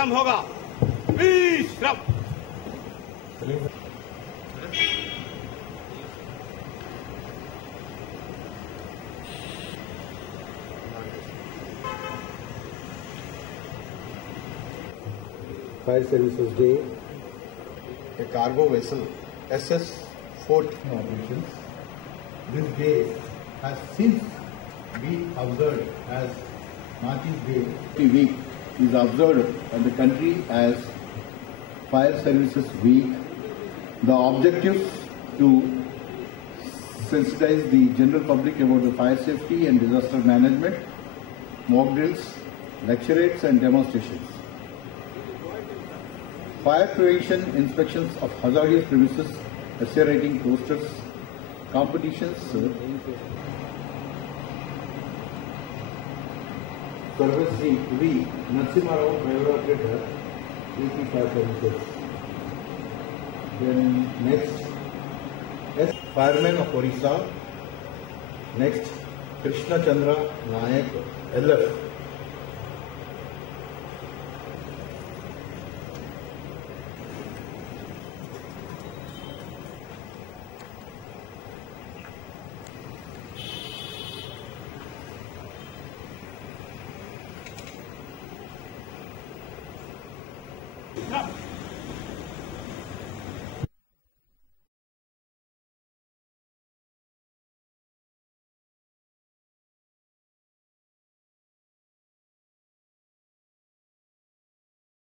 कार्यक्रम होगा। विश्राम। Fire Services Day. A cargo vessel SS 14 Operations. This day has since been observed as Martyrs Day. The week is observed in the country as Fire Services Week. The objectives to sensitize the general public about the fire safety and disaster management, mock drills, lecturettes and demonstrations. Fire prevention inspections of hazardous premises, essay writing posters, competitions. Sarvasri V. Narasimha Rao, Driver Operator, AP Fire Services. Then next, S. Fireman of Orissa. Next, Krishna Chandra Nayak, LF. Stop.